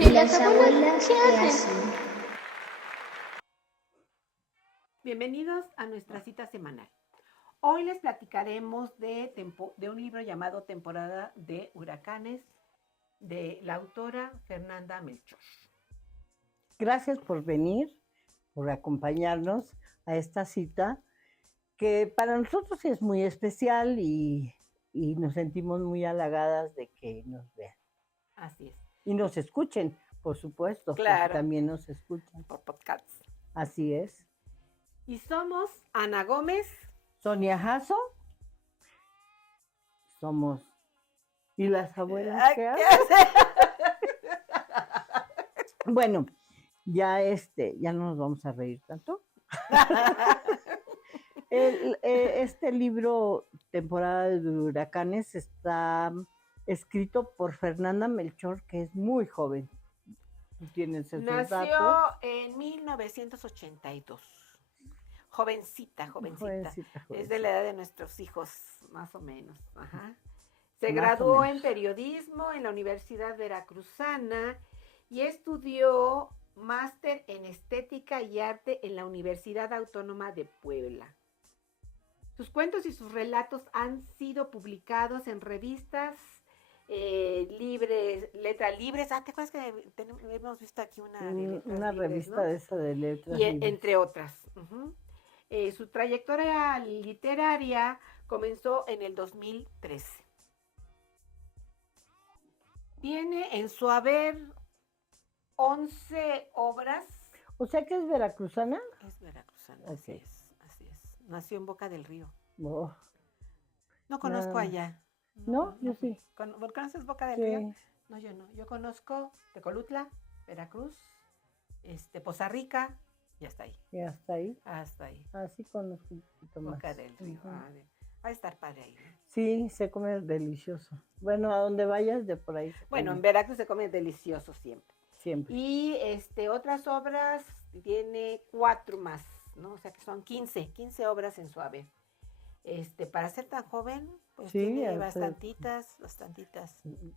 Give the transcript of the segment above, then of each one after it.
¿Y las abuelas qué hacen? Bienvenidos a nuestra cita semanal. Hoy les platicaremos de un libro llamado Temporada de Huracanes, de la autora Fernanda Melchor. Gracias por venir, por acompañarnos a esta cita, que para nosotros es muy especial y nos sentimos muy halagadas de que nos vean. Así es. Y nos escuchen, por supuesto, Claro. porque también nos escuchan. Por podcasts. Así es. Y somos Ana Gómez, Sonia Jasso, somos. ¿Y las abuelas qué hacen? Bueno, ya no nos vamos a reír tanto. Este libro, Temporada de Huracanes, está escrito por Fernanda Melchor, que es muy joven. ¿Tienes esos datos? Nació en 1982. Jovencita. Es de la edad de nuestros hijos, más o menos. Ajá. Se graduó en periodismo en la Universidad Veracruzana y estudió máster en estética y arte en la Universidad Autónoma de Puebla. Sus cuentos y sus relatos han sido publicados en revistas letras libres. ¿Te acuerdas que hemos visto aquí una revista, ¿no? De esa de letras libres? Entre otras. Uh-huh. Su trayectoria literaria comenzó en el 2013. Tiene en su haber 11 obras. O sea que es veracruzana. Es veracruzana, okay. Así es. Nació en Boca del Río. Oh. No conozco allá. No, yo sí. ¿Conoces Boca del Río? No, yo no. Yo conozco Tecolutla, Veracruz, Poza Rica, y hasta ahí. ¿Y hasta ahí? Hasta ahí. Sí conozco un poquito más. Boca del Río. Uh-huh. Va a estar padre ahí. Sí, se come delicioso. Bueno, a donde vayas de por ahí. Bueno, en Veracruz se come delicioso siempre. Siempre. Y otras obras, tiene 4 más, ¿no? O sea que son 15 obras en su haber. Para ser tan joven, pues sí, tiene bastantitas.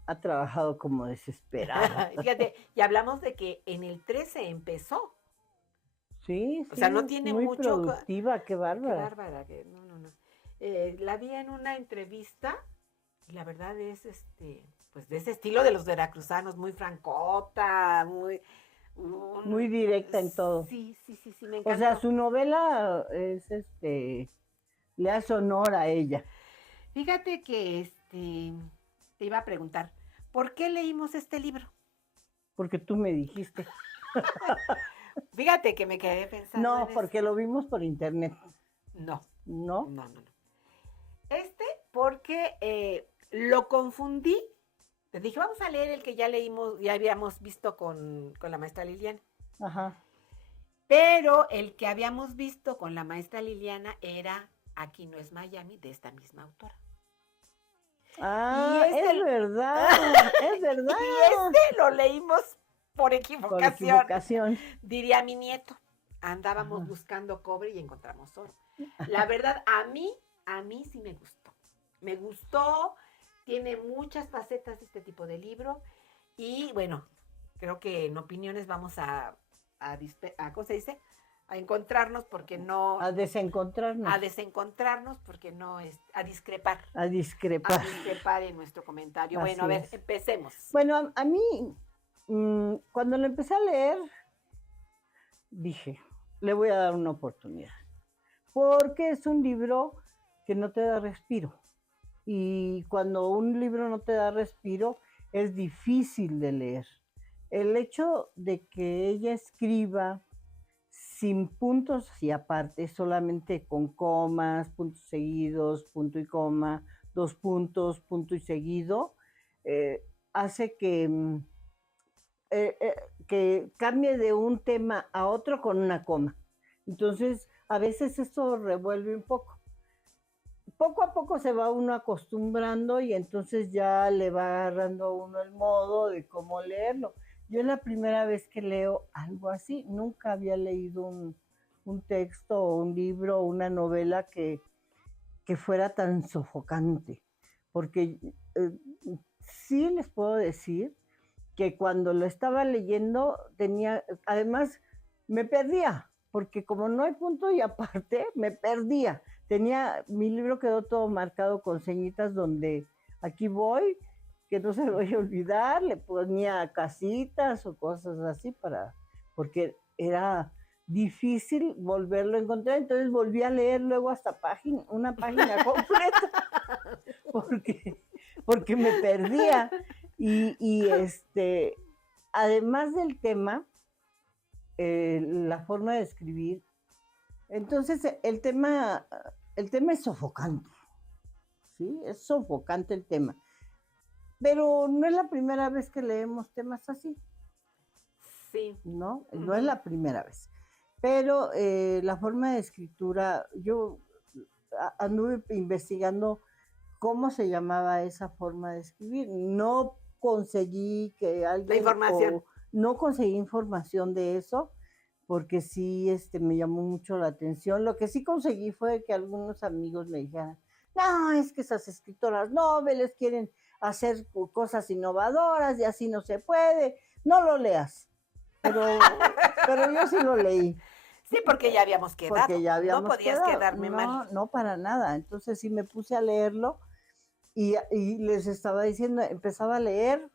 Ha trabajado como desesperada. Fíjate, y hablamos de que en el 13 empezó. Sí. O sea, no tiene muy mucho. Muy productiva, qué bárbara. Qué bárbara, no. La vi en una entrevista y la verdad es, pues de ese estilo de los veracruzanos, muy francota, muy directa en todo. Sí, me encanta. O sea, su novela es, le hace honor a ella. Fíjate que, te iba a preguntar, ¿por qué leímos este libro? Porque tú me dijiste. Fíjate que me quedé pensando. No, porque lo vimos por internet. No. ¿No? No. Porque lo confundí. Te dije, vamos a leer el que ya leímos, ya habíamos visto con la maestra Liliana. Ajá. Pero el que habíamos visto con la maestra Liliana era Aquí no es Miami, de esta misma autora. Es verdad, es verdad. Y lo leímos por equivocación. Diría mi nieto. Andábamos buscando cobre y encontramos oro. La verdad, a mí sí me gustó. Me gustó, tiene muchas facetas este tipo de libro. Y bueno, creo que en opiniones vamos a ¿cómo se dice? A encontrarnos porque no... A desencontrarnos. A desencontrarnos porque no es... A discrepar. A discrepar. A discrepar en nuestro comentario. Así bueno, a ver, es. empecemos. Bueno, a mí, cuando lo empecé a leer, dije, le voy a dar una oportunidad. Porque es un libro que no te da respiro. Y cuando un libro no te da respiro, es difícil de leer. El hecho de que ella escriba sin puntos y aparte, solamente con comas, puntos seguidos, punto y coma, 2 puntos, punto y seguido, hace que cambie de un tema a otro con una coma. Entonces, a veces esto revuelve un poco. Poco a poco se va uno acostumbrando y entonces ya le va agarrando a uno el modo de cómo leerlo. Yo es la primera vez que leo algo así, nunca había leído un texto o un libro o una novela que fuera tan sofocante, porque sí les puedo decir que cuando lo estaba leyendo además me perdía, porque como no hay punto y aparte, me perdía. Mi libro quedó todo marcado con señitas donde aquí voy, que no se me voy a olvidar, le ponía casitas o cosas así porque era difícil volverlo a encontrar, entonces volví a leer luego hasta una página completa, porque me perdía. Además del tema, la forma de escribir, entonces el tema es sofocante, ¿sí? Es sofocante el tema. Pero no es la primera vez que leemos temas así. Sí. No, no es la primera vez. Pero la forma de escritura, yo anduve investigando cómo se llamaba esa forma de escribir. No conseguí que alguien... La información. No conseguí información de eso, porque sí me llamó mucho la atención. Lo que sí conseguí fue que algunos amigos me dijeran, no, es que esas escritoras noveles quieren hacer cosas innovadoras y así no se puede, no lo leas. Pero yo sí lo leí. Sí, porque ya habíamos quedado. Porque ya habíamos no podías quedado. quedarme mal. No, para nada. Entonces sí me puse a leerlo y les estaba diciendo, empezaba a leer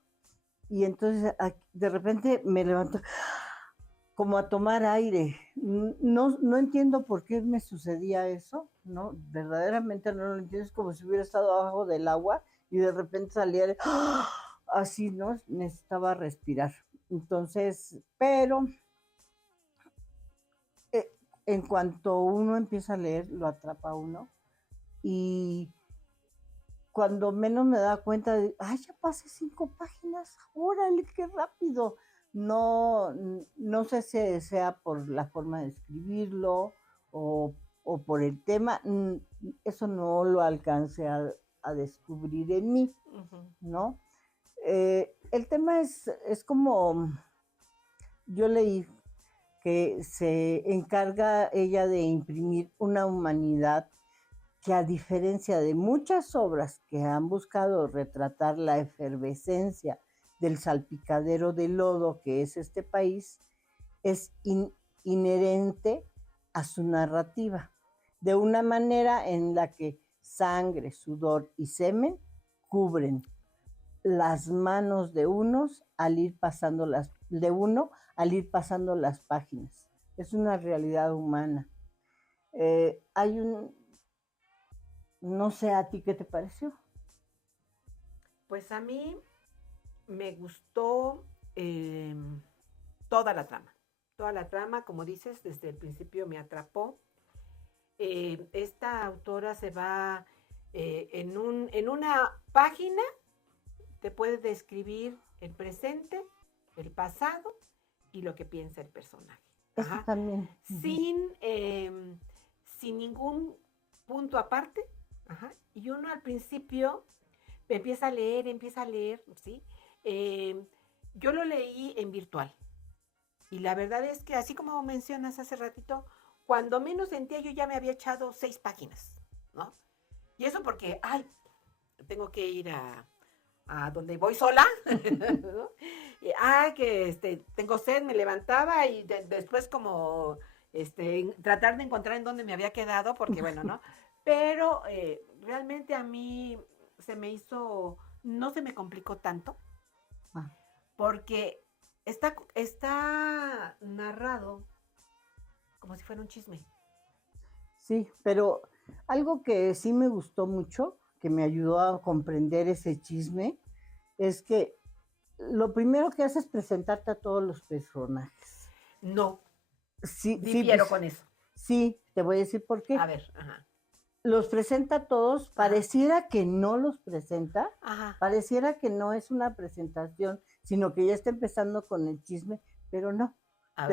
y entonces de repente me levantó como a tomar aire. No entiendo por qué me sucedía eso, ¿no? Verdaderamente no lo entiendo. Es como si hubiera estado abajo del agua y de repente salía así, ¿no? Necesitaba respirar. Entonces, pero en cuanto uno empieza a leer, lo atrapa a uno. Y cuando menos me da cuenta de, ay, ya pasé 5 páginas, órale, qué rápido. No sé si sea por la forma de escribirlo o por el tema, eso no lo alcancé a descubrir en mí, ¿no? El tema es como, yo leí que se encarga ella de imprimir una humanidad que, a diferencia de muchas obras que han buscado retratar la efervescencia del salpicadero de lodo que es este país, es inherente a su narrativa, de una manera en la que sangre, sudor y semen cubren las manos de unos al ir pasando las páginas. Es una realidad humana. No sé a ti qué te pareció. Pues a mí me gustó toda la trama. Toda la trama, como dices, desde el principio me atrapó. Esta autora se va en una página, te puede describir el presente, el pasado y lo que piensa el personaje. Eso también. Sin ningún punto aparte. Ajá. Y uno al principio empieza a leer, ¿sí? Yo lo leí en virtual. Y la verdad es que, así como mencionas hace ratito, cuando menos sentía yo ya me había echado 6 páginas, ¿no? Y eso porque, tengo que ir a donde voy sola, ¿no? Que tengo sed, me levantaba y después como tratar de encontrar en dónde me había quedado, porque bueno, ¿no? Pero realmente a mí no se me complicó tanto, porque está narrado como si fuera un chisme. Sí, pero algo que sí me gustó mucho, que me ayudó a comprender ese chisme, es que lo primero que hace es presentarte a todos los personajes. No, sí, difiero con eso. Sí, te voy a decir por qué. A ver, ajá. Los presenta a todos, pareciera que no los presenta, pareciera que no es una presentación, sino que ya está empezando con el chisme, pero no,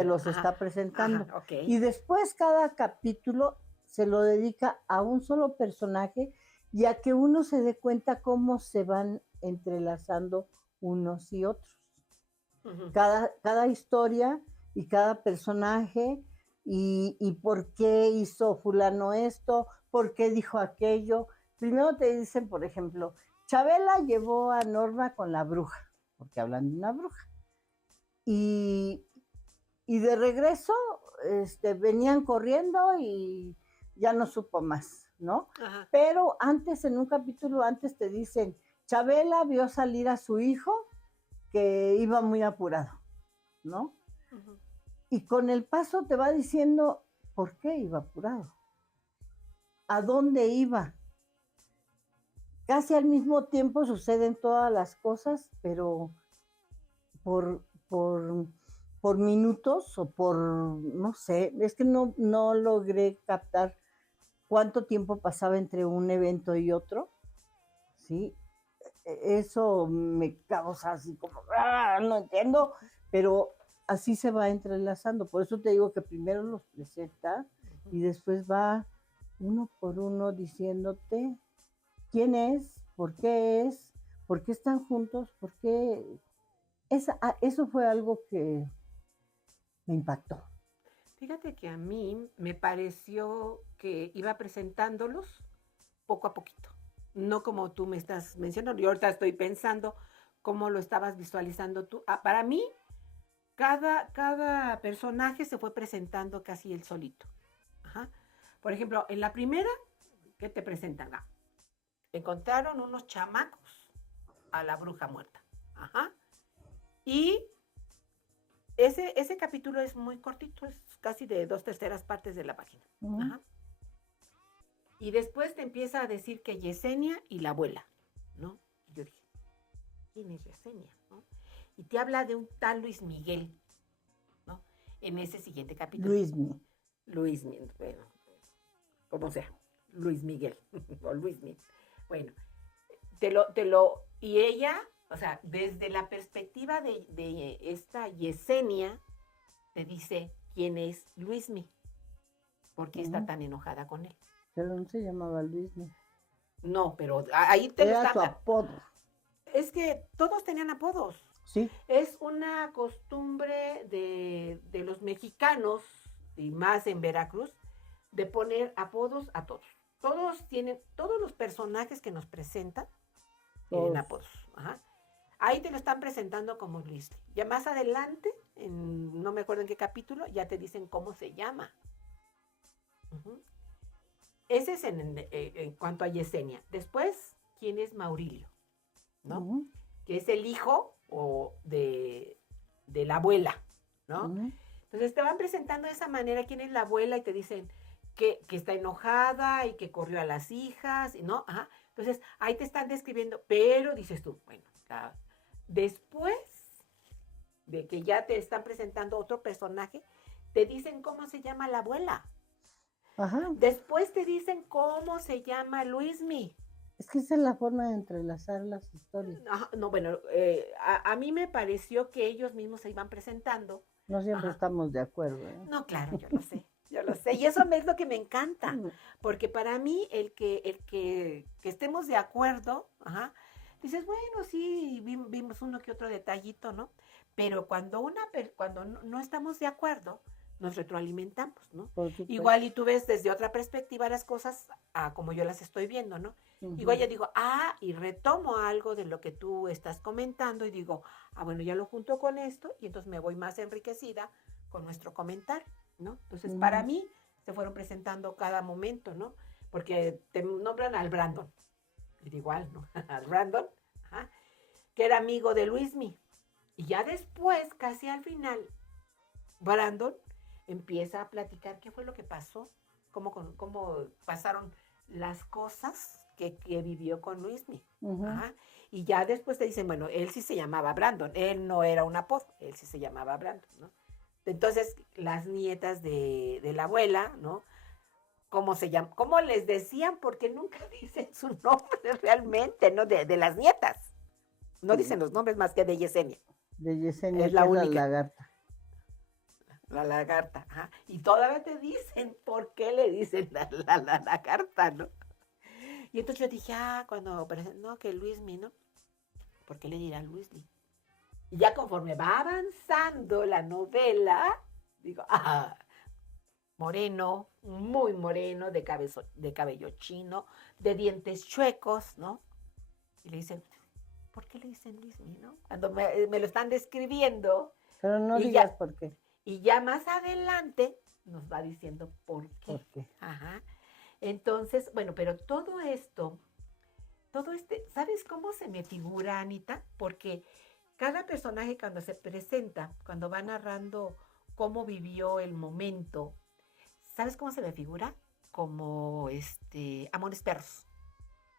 los está presentando. Okay. Y después cada capítulo se lo dedica a un solo personaje y a que uno se dé cuenta cómo se van entrelazando unos y otros. Cada historia y cada personaje y por qué hizo fulano esto, por qué dijo aquello. Primero te dicen, por ejemplo, Chabela llevó a Norma con la bruja, porque hablan de una bruja. Y de regreso venían corriendo y ya no supo más, ¿no? Ajá. Pero antes, en un capítulo antes te dicen, Chabela vio salir a su hijo que iba muy apurado, ¿no? Ujú. Y con el paso te va diciendo por qué iba apurado, a dónde iba. Casi al mismo tiempo suceden todas las cosas, pero por, por, por minutos o por, no sé, es que no logré captar cuánto tiempo pasaba entre un evento y otro, ¿sí? Eso me causa así como, no entiendo, pero así se va entrelazando. Por eso te digo que primero los presenta y después va uno por uno diciéndote quién es, por qué están juntos, por qué. Eso fue algo que me impactó. Fíjate que a mí me pareció que iba presentándolos poco a poquito, no como tú me estás mencionando. Yo ahorita estoy pensando cómo lo estabas visualizando tú. Para mí, cada personaje se fue presentando casi él solito. Ajá. Por ejemplo, en la primera, ¿qué te presentan? Encontraron unos chamacos a la bruja muerta. Ajá. Y ese capítulo es muy cortito, es casi de 2/3 partes de la página. Ajá. Y después te empieza a decir que Yesenia y la abuela, ¿no? Y yo dije, ¿quién es Yesenia? ¿No? Y te habla de un tal Luis Miguel, ¿no? En ese siguiente capítulo. Luis Miguel, bueno, como sea, Luis Miguel o Luis Miguel. Bueno, y ella, o sea, desde la perspectiva de esta Yesenia, te dice quién es Luismi, por qué está tan enojada con él. Pero no se llamaba Luis. No, pero ahí te Era lo está. su apodo. Es que todos tenían apodos. Sí. Es una costumbre de los mexicanos, y más en Veracruz, de poner apodos a todos. Todos los personajes que nos presentan tienen apodos. Ajá. Ahí te lo están presentando como Luis. Ya más adelante, no me acuerdo en qué capítulo, ya te dicen cómo se llama. Uh-huh. Ese es en cuanto a Yesenia. Después, ¿quién es Maurilio? ¿No? Uh-huh. Que es el hijo de la abuela, ¿no? Uh-huh. Entonces te van presentando de esa manera quién es la abuela y te dicen que está enojada y que corrió a las hijas, ¿no? Ajá. Entonces ahí te están describiendo, pero dices tú, bueno, después de que ya te están presentando otro personaje, te dicen cómo se llama la abuela. Ajá. Después te dicen cómo se llama Luismi. Es que esa es la forma de entrelazar las historias. Ajá, no, bueno, a mí me pareció que ellos mismos se iban presentando. No siempre estamos de acuerdo. No, claro, yo lo sé. Y eso es lo que me encanta. Porque para mí, el que estemos de acuerdo, ajá, dices, bueno, sí, vimos uno que otro detallito, ¿no? Pero cuando no estamos de acuerdo, nos retroalimentamos, ¿no? Igual y tú ves desde otra perspectiva las cosas como yo las estoy viendo, ¿no? Uh-huh. Igual ya digo, y retomo algo de lo que tú estás comentando y digo, bueno, ya lo junto con esto y entonces me voy más enriquecida con nuestro comentario, ¿no? Entonces, para mí, se fueron presentando cada momento, ¿no? Porque te nombran al Brandon, y igual, ¿no? Al Brandon, ajá, que era amigo de Luismi. Y ya después, casi al final, Brandon empieza a platicar qué fue lo que pasó, cómo pasaron las cosas que vivió con Luismi. Uh-huh. Ajá. Y ya después te dicen, bueno, él sí se llamaba Brandon, él no era un apodo, él sí se llamaba Brandon, ¿no? Entonces, las nietas de la abuela, ¿no? ¿Cómo se llaman? ¿Cómo les decían? Porque nunca dicen su nombre realmente, ¿no? De las nietas. No dicen los nombres más que de Yesenia. De Yesenia, es la única. La lagarta. La lagarta, ajá. Y todavía te dicen por qué le dicen la lagarta, ¿no? Y entonces yo dije, cuando no, que Luismi, ¿no? ¿Por qué le dirá Luismi? Y ya conforme va avanzando la novela, digo, moreno, muy moreno, de cabello chino, de dientes chuecos, ¿no? Y le dicen, ¿por qué le dicen Luismi, no? Cuando me lo están describiendo. Pero no y digas ya, por qué. y ya más adelante nos va diciendo por qué. ¿Por qué? Ajá. Entonces, bueno, pero todo esto, ¿sabes cómo se me figura, Anita? Porque cada personaje cuando se presenta, cuando va narrando cómo vivió el momento, ¿sabes cómo se me figura? Como Amores Perros.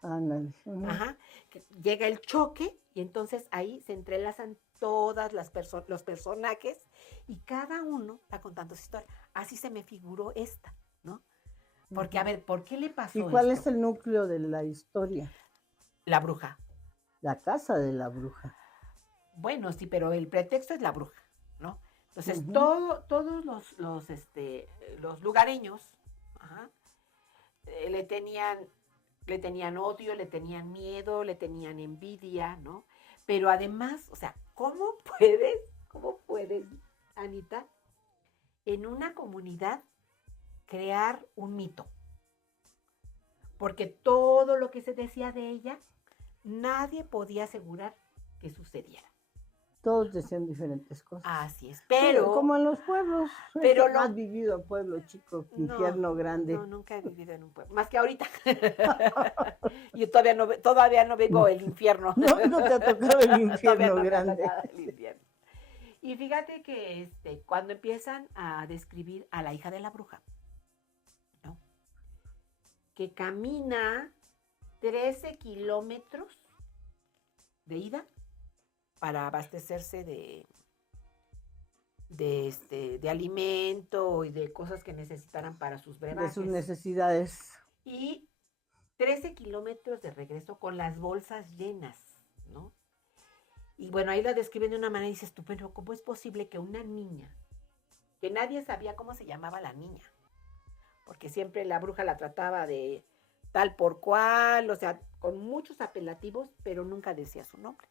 Ándale. Ajá. Que llega el choque y entonces ahí se entrelazan todas los personajes y cada uno va contando su historia. Así se me figuró esta, ¿no? Porque, a ver, ¿por qué le pasó ¿Y cuál esto? es el núcleo de la historia? La bruja. La casa de la bruja. Bueno, sí, pero el pretexto es la bruja, ¿no? Entonces, todos los lugareños, ajá, le tenían odio, le tenían miedo, le tenían envidia, ¿no? Pero además, o sea, cómo puedes, Anita, en una comunidad crear un mito? Porque todo lo que se decía de ella, nadie podía asegurar que sucediera. Todos decían diferentes cosas. Así es, pero... Como en los pueblos. Pero no has vivido en pueblo chico, infierno grande. No, nunca he vivido en un pueblo. Más que ahorita. Yo todavía no vengo el infierno. No te ha tocado el infierno grande. El infierno. Y fíjate que cuando empiezan a describir a la hija de la bruja, ¿no? Que camina 13 kilómetros de ida para abastecerse de alimento y de cosas que necesitaran para sus brebajes. De sus necesidades. Y 13 kilómetros de regreso con las bolsas llenas, ¿no? Y bueno, ahí la describen de una manera y dices tú, pero ¿cómo es posible que una niña, que nadie sabía cómo se llamaba la niña? Porque siempre la bruja la trataba de tal por cual, o sea, con muchos apelativos, pero nunca decía su nombre.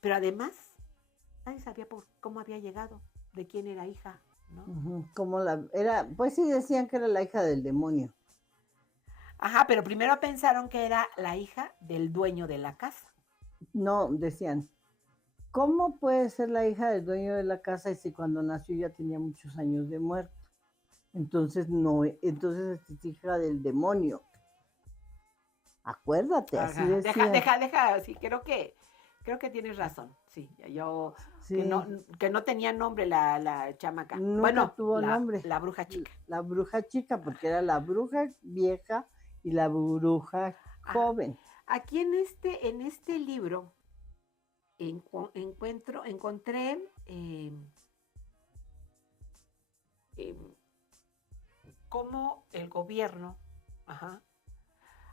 Pero además, nadie sabía cómo había llegado, de quién era hija, ¿no? Pues sí decían que era la hija del demonio. Ajá, pero primero pensaron que era la hija del dueño de la casa. No, decían, ¿cómo puede ser la hija del dueño de la casa y si cuando nació ya tenía muchos años de muerto? Entonces es hija del demonio. Acuérdate, Ajá. así decían. Deja, sí, creo que tienes razón, sí, Sí. que no tenía nombre la chamaca. Nunca tuvo nombre. La bruja chica. La bruja chica, porque era la bruja vieja y la bruja joven. Aquí en este libro encontré cómo el gobierno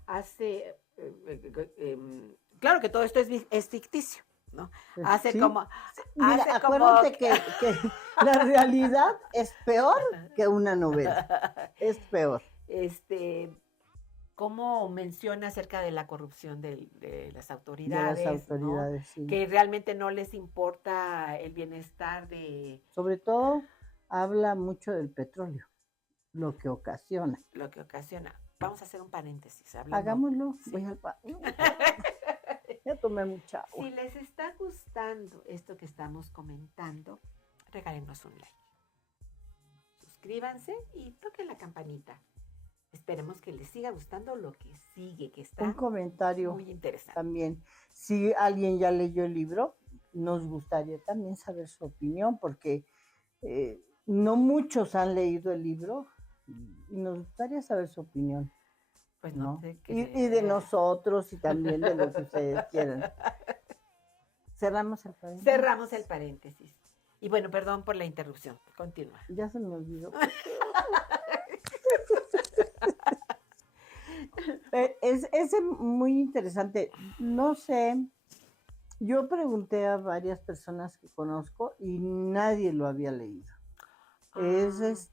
hace, claro que todo esto es ficticio, ¿no? Hace sí. como... Mira, hace acuérdate que la realidad es peor que una novela. Es peor. Cómo menciona acerca de la corrupción de las autoridades, de las autoridades, ¿no? Sí. Que realmente no les importa el bienestar de... Sobre todo, habla mucho del petróleo, lo que ocasiona. Vamos a hacer un paréntesis. Hagámoslo. Sí. Voy al baño. Ya tomé mucha agua. Si les está gustando esto que estamos comentando, regálenos un like. Suscríbanse y toquen la campanita. Esperemos que les siga gustando lo que sigue, que está un comentario muy interesante. También, si alguien ya leyó el libro, nos gustaría también saber su opinión, porque no muchos han leído el libro y nos gustaría saber su opinión. Pues no sé y de nosotros y también de lo que ustedes quieran. Cerramos el paréntesis. Y bueno, perdón por la interrupción. Continúa. Ya se me olvidó. Es muy interesante. No sé, yo pregunté a varias personas que conozco y nadie lo había leído. Eso es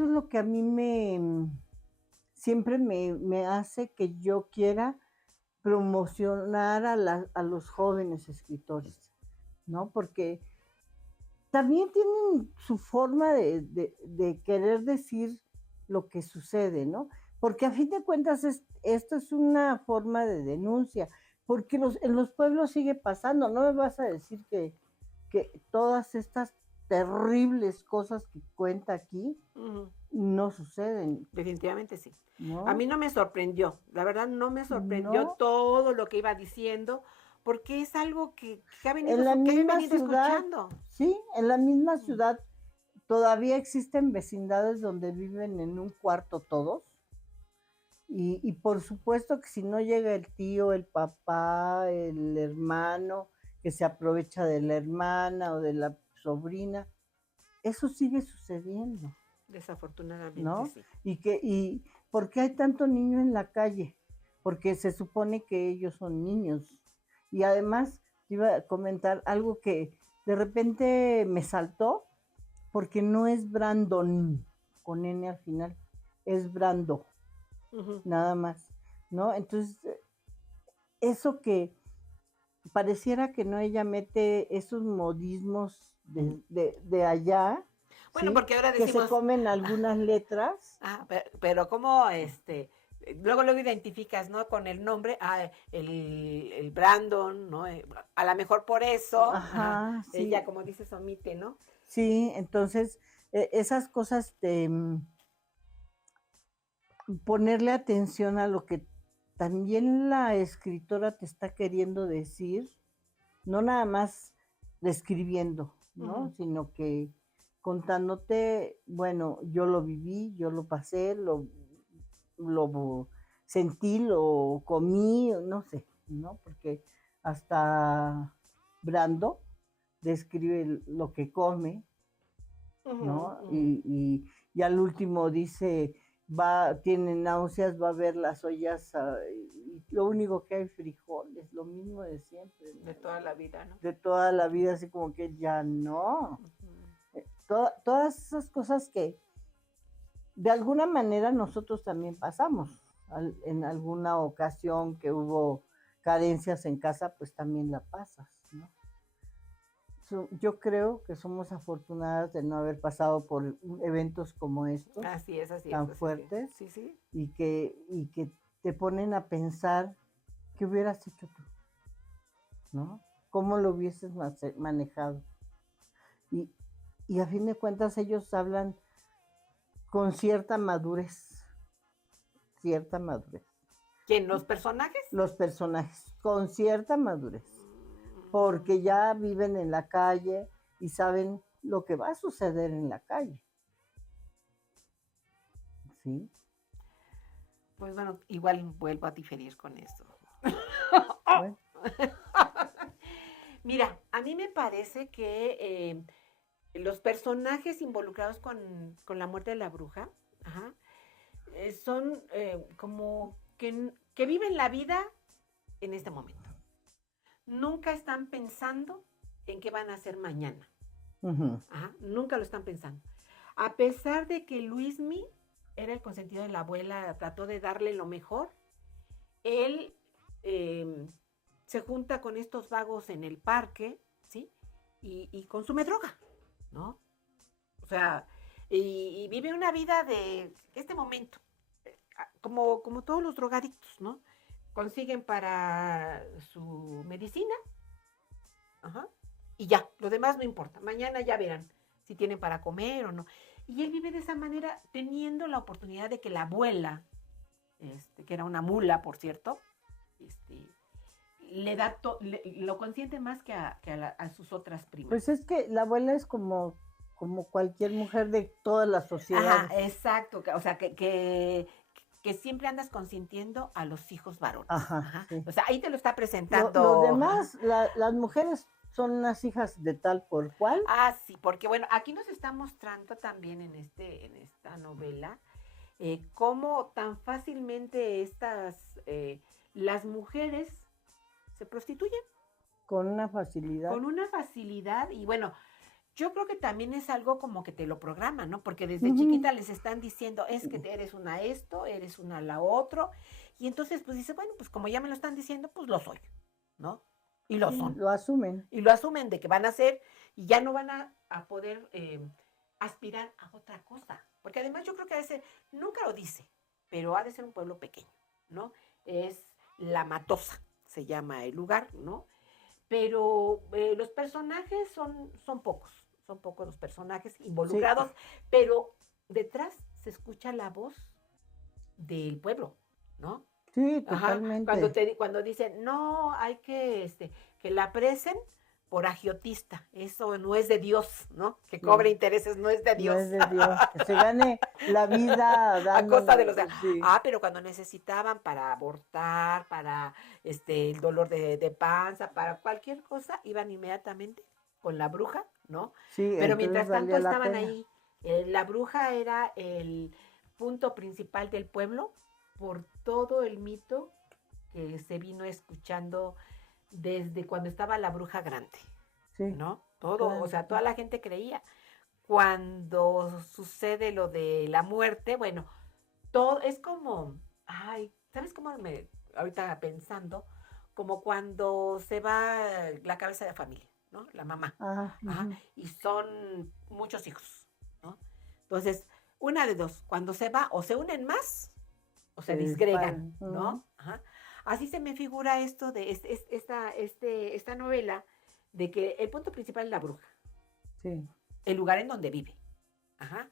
lo que a mí siempre me hace que yo quiera promocionar a los jóvenes escritores, ¿no? Porque también tienen su forma de querer decir lo que sucede, ¿no? Porque a fin de cuentas esto es una forma de denuncia, porque en los pueblos sigue pasando. No me vas a decir que todas estas terribles cosas que cuenta aquí no suceden, Definitivamente sí. ¿no? A mí no me sorprendió, la verdad no me sorprendió No. todo lo que iba diciendo, porque es algo que ha venido, En la que he misma venido ciudad, escuchando. sí, en la misma ciudad todavía existen vecindades donde viven en un cuarto todos. Y por supuesto que si no llega el tío, el papá, el hermano, que se aprovecha de la hermana o de la sobrina, eso sigue sucediendo, Desafortunadamente ¿no? sí. Y ¿por qué hay tanto niño en la calle? Porque se supone que ellos son niños. Y además te iba a comentar algo que de repente me saltó, porque no es Brandon con N al final, es Brando, nada más, ¿no? Entonces, eso que pareciera que no, ella mete esos modismos de allá, Bueno, ¿sí? porque ahora Que se decimos, comen algunas letras. pero ¿cómo luego identificas, ¿no? Con el nombre, el Brandon, ¿no? A lo mejor por eso, Ajá, sí. ella, como dices, omite, ¿no? Sí, entonces, esas cosas de ponerle atención a lo que también la escritora te está queriendo decir, no nada más describiendo, ¿no? Sino que contándote, bueno, yo lo viví, yo lo pasé, lo sentí, lo comí, no sé, ¿no? Porque hasta Brando describe lo que come, ¿no? Y al último dice, tiene náuseas, va a ver las ollas, y lo único que hay frijoles, lo mismo de siempre, ¿no? De toda la vida, ¿no? De toda la vida, así como que ya no. Todas esas cosas que de alguna manera nosotros también pasamos. En alguna ocasión que hubo carencias en casa, pues también la pasas, ¿no? Yo creo que somos afortunadas de no haber pasado por eventos como estos, Así es, así es. tan Así fuertes, sí, sí. y que te ponen a pensar qué hubieras hecho tú, ¿no? ¿Cómo lo hubieses manejado? Y a fin de cuentas ellos hablan con cierta madurez, cierta madurez. ¿Quién? ¿Los personajes? Los personajes, con cierta madurez, porque ya viven en la calle y saben lo que va a suceder en la calle. ¿Sí? Pues bueno, igual vuelvo a diferir con eso. Bueno. Mira, a mí me parece que los personajes involucrados con la muerte de la bruja, son como que viven la vida en este momento. Nunca están pensando en qué van a hacer mañana. Nunca lo están pensando. A pesar de que Luismi era el consentido de la abuela, trató de darle lo mejor, él se junta con estos vagos en el parque, ¿sí? Y consume droga, ¿no? O sea, y vive una vida de este momento, como todos los drogadictos, ¿no? Consiguen para su medicina, y ya, lo demás no importa. Mañana ya verán si tienen para comer o no. Y él vive de esa manera, teniendo la oportunidad de que la abuela, que era una mula, por cierto, le da lo consiente más que a sus otras primas. Pues es que la abuela es como cualquier mujer de toda la sociedad. Exacto. O sea, que siempre andas consintiendo a los hijos varones. Sí. O sea, ahí te lo está presentando. Los demás, las mujeres son unas hijas de tal por cual. Sí, porque bueno, aquí nos está mostrando también en esta novela cómo tan fácilmente las mujeres se prostituyen. Con una facilidad. Con una facilidad, y bueno, yo creo que también es algo como que te lo programan, ¿no? Porque desde chiquita les están diciendo, es que eres una esto, eres una la otro, y entonces pues dice, bueno, pues como ya me lo están diciendo, pues lo soy, ¿no? Y lo son. Lo asumen. Y lo asumen de que van a ser, y ya no van a poder aspirar a otra cosa. Porque además yo creo que nunca lo dice, pero ha de ser un pueblo pequeño, ¿no? Es La Matosa, se llama el lugar, ¿no? Pero los personajes son pocos los personajes involucrados, pero detrás se escucha la voz del pueblo, ¿no? Sí, Ajá, totalmente. cuando dicen, no, hay que la apresen por agiotista, eso no es de Dios, ¿no? Que cobre Sí, intereses no es de no Dios. es de Dios. Que se gane la vida A costa de dando, los demás. sí, Pero cuando necesitaban para abortar, para el dolor de panza, para cualquier cosa, iban inmediatamente con la bruja, ¿no? sí, Pero entonces mientras tanto valía la estaban pena. ahí. La bruja era el punto principal del pueblo por todo el mito que se vino escuchando desde cuando estaba la bruja grande, Sí, ¿no? Todo, o claro, sea, sí. toda la gente creía. Cuando sucede lo de la muerte, bueno, todo es como, ay, ¿sabes cómo me, ahorita pensando, como cuando se va la cabeza de familia, ¿no? La mamá, Ah, ajá, ujú. y son muchos hijos, ¿no? Entonces, una de dos, cuando se va, o se unen más, o se Se disgregan, disparan. Ujú. ¿no? Ajá. Así se me figura esto de esta novela, de que el punto principal es la bruja, Sí. el lugar en donde vive, ajá,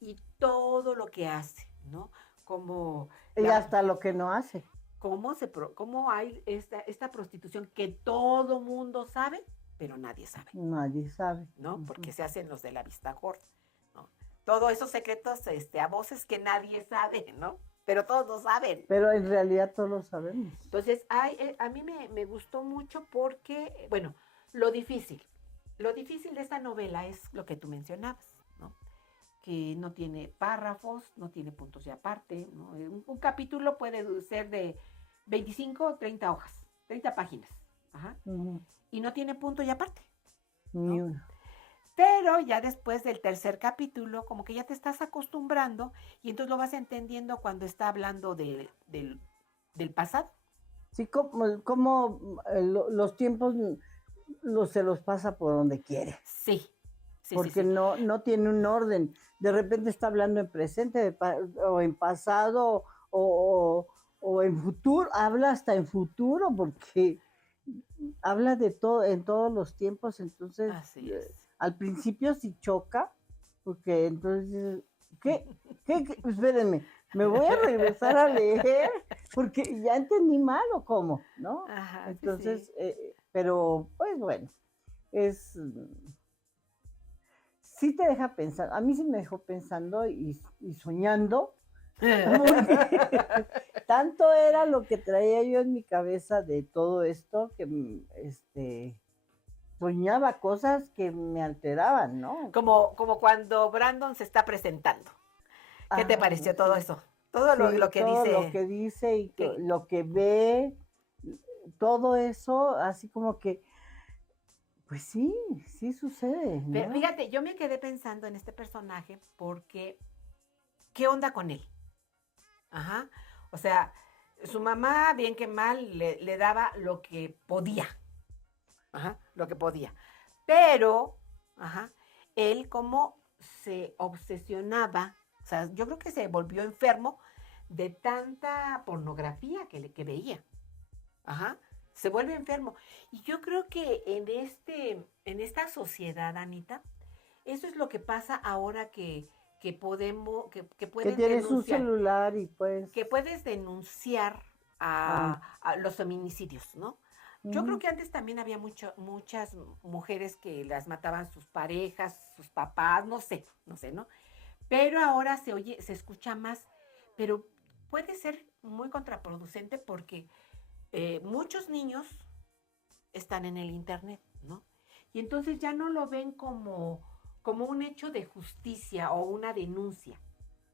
y todo lo que hace, ¿no? Como Y la, hasta lo que no hace. cómo hay esta prostitución que todo mundo sabe, pero nadie sabe, Nadie sabe. ¿no? Porque Ujú. se hacen los de la vista gorda, ¿no? Todos esos secretos a voces que nadie sabe, ¿no? Pero todos lo saben. Pero en realidad todos lo sabemos. Entonces, a mí me gustó mucho porque, bueno, lo difícil de esta novela es lo que tú mencionabas, ¿no? Que no tiene párrafos, no tiene puntos de aparte, ¿no? Un capítulo puede ser de 25 o 30 hojas, 30 páginas, ajá, Ujú. y no tiene punto y aparte, Ni ¿no? una. Pero ya después del tercer capítulo, como que ya te estás acostumbrando y entonces lo vas entendiendo cuando está hablando del pasado. Sí, como los tiempos se los pasa por donde quiere, Sí, sí, sí, porque sí. no tiene un orden. De repente está hablando en presente o en pasado o, o en futuro, habla hasta en futuro, porque habla de todo en todos los tiempos, entonces Así es. al principio sí choca, porque entonces dices, ¿qué? Espérenme, me voy a regresar a leer porque ya entendí mal o cómo, ¿no? Ajá, sí, sí. Entonces, pero pues bueno, es, sí te deja pensar, a mí sí me dejó pensando y soñando, porque tanto era lo que traía yo en mi cabeza de todo esto que soñaba cosas que me alteraban, ¿no? Como cuando Brandon se está presentando. ¿Qué te Ah, pareció todo sí. eso? Todo lo Sí, que todo lo dice. que dice y Que, lo que ve, todo eso, así como que, pues sí, sí sucede, pero ¿no? fíjate, yo me quedé pensando en este personaje porque, ¿qué onda con él? Ajá. O sea, su mamá, bien que mal, le daba lo que podía. Ajá, lo que podía. Pero, ajá, él como se obsesionaba, o sea, yo creo que se volvió enfermo de tanta pornografía que veía. Ajá, se vuelve enfermo. Y yo creo que en esta sociedad, Anita, eso es lo que pasa ahora que podemos, que Que pueden tienes un denunciar, celular y pues, que puedes denunciar ah, a los feminicidios, ¿no? Yo creo ujú, que antes también había muchas mujeres que las mataban sus parejas, sus papás, no sé, ¿no? Pero ahora se escucha más, pero puede ser muy contraproducente porque muchos niños están en el Internet, ¿no? Y entonces ya no lo ven como un hecho de justicia o una denuncia,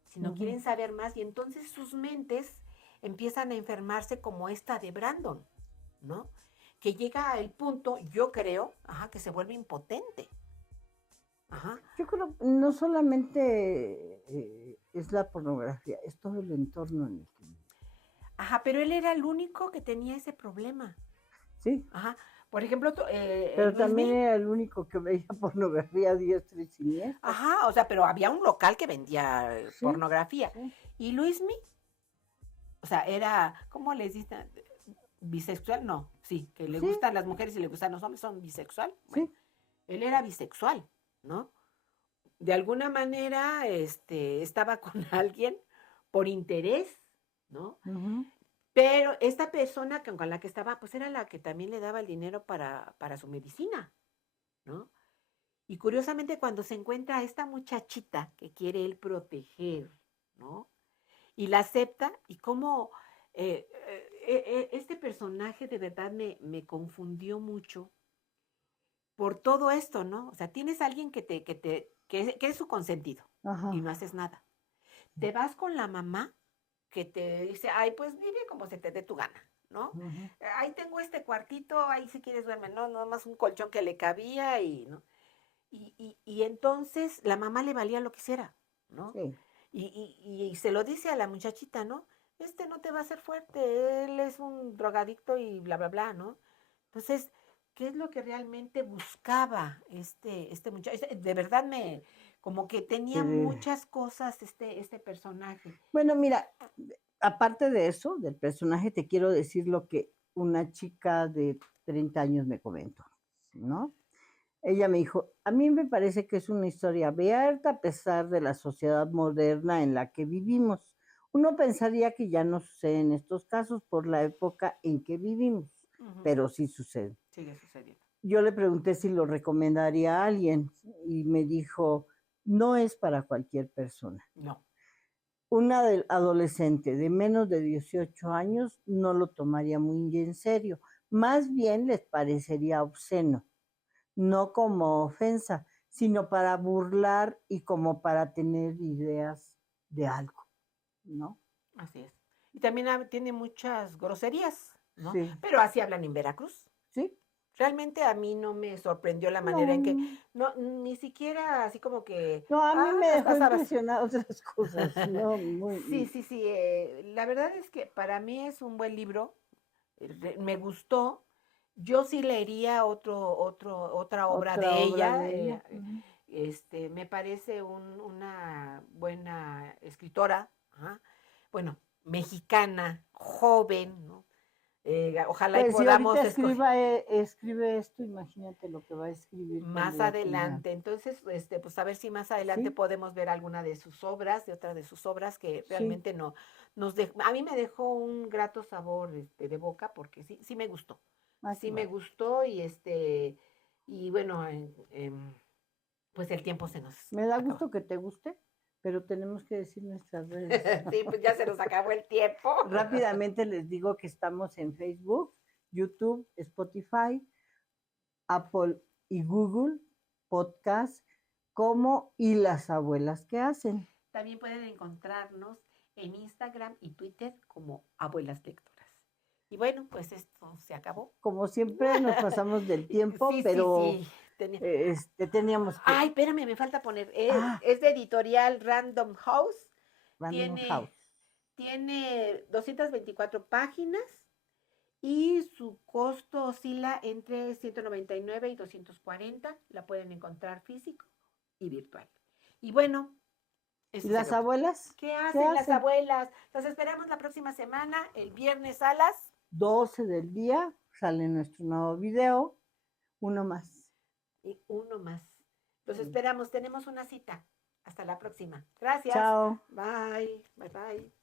sino ujú. quieren saber más y entonces sus mentes empiezan a enfermarse como esta de Brandon, ¿no? Que llega al punto, yo creo, ajá, que se vuelve impotente. Ajá, Yo creo, no solamente es la pornografía, es todo el entorno en el que vive. ajá, pero él era el único que tenía ese problema. Sí, Ajá, por ejemplo, pero también Luismi, era el único que veía pornografía a diestra y siniestra. ajá, o sea, pero había un local que vendía Sí, pornografía. sí. Y Luismi, o sea, era, ¿cómo les dicen? bisexual, no, sí, que le Sí. gustan las mujeres y le gustan los hombres, son bisexual. Bueno, Sí. él era bisexual, ¿no? De alguna manera, estaba con alguien por interés, ¿no? Ujú. Pero esta persona con la que estaba, pues era la que también le daba el dinero para su medicina, ¿no? Y curiosamente cuando se encuentra a esta muchachita que quiere él proteger, ¿no? Y la acepta y cómo este personaje de verdad me confundió mucho por todo esto, ¿no? O sea, tienes a alguien que es su consentido y Ajá. no haces nada. Te vas con la mamá que te dice, ay, pues vive como se te dé tu gana, ¿no? Ujú. Ahí tengo este cuartito, ahí si quieres duerme, no, nada más un colchón que le cabía y, ¿no? Y entonces la mamá le valía lo que hiciera, ¿no? Sí. Y se lo dice a la muchachita, ¿no? Este no te va a hacer fuerte, él es un drogadicto y bla, bla, bla, ¿no? Entonces, ¿qué es lo que realmente buscaba este muchacho? De verdad como que tenía Eh, muchas cosas este personaje. Bueno, mira, aparte de eso, del personaje, te quiero decir lo que una chica de 30 años me comentó, ¿no? Ella me dijo, a mí me parece que es una historia abierta a pesar de la sociedad moderna en la que vivimos. Uno pensaría que ya no sucede en estos casos por la época en que vivimos, Ujú. pero sí sucede. Sigue sucediendo. Yo le pregunté si lo recomendaría a alguien y me dijo, no es para cualquier persona. No, Una adolescente de menos de 18 años no lo tomaría muy en serio, más bien les parecería obsceno, no como ofensa, sino para burlar y como para tener ideas de algo, ¿no? así es. Y también tiene muchas groserías, ¿no? Sí, Pero así hablan en Veracruz. sí, Realmente a mí no me sorprendió la manera en que, no, no, ni siquiera así como que, no, a mí me dejó hasta sabes. impresionado otras cosas, no, Sí, muy, sí, sí. La verdad es que para mí es un buen libro. Me gustó. Yo sí leería otra obra otra de obra ella. de ella. Ujú. Me parece una buena escritora. Ajá. Bueno, mexicana, joven, ¿no? Ojalá y Pues si ahorita podamos escoger escribe esto, imagínate lo que va a escribir cuando más ya tenga, adelante. Entonces, pues a ver si más adelante sí, podemos ver alguna de sus obras, de otra de sus obras que sí, realmente no nos dejó, a mí me dejó un grato sabor de boca porque sí, sí me gustó. ah, qué Sí me bueno. gustó y bueno, pues el tiempo se nos Me da acabó. gusto que te guste, pero tenemos que decir nuestras redes. Sí, pues ya se nos acabó el tiempo. Rápidamente les digo que estamos en Facebook, YouTube, Spotify, Apple y Google Podcast, como y las abuelas que hacen. También pueden encontrarnos en Instagram y Twitter como Abuelas Lectoras. Y bueno, pues esto se acabó. Como siempre nos pasamos del tiempo, Sí, sí, pero sí. teníamos que... Ay, espérame, me falta poner. Ah, Es de editorial Random House. Random Tiene, House. tiene 224 páginas y su costo oscila entre 199 y 240. La pueden encontrar físico y virtual. Y bueno, ¿Y eso las sería todo. abuelas? ¿Qué ¿Qué hacen las hacen? abuelas? Las esperamos la próxima semana, el viernes a las 12 del día sale nuestro nuevo video, uno más. y uno más. Los Sí. esperamos, tenemos una cita. Hasta la próxima. Gracias. Chao. Bye, bye, bye.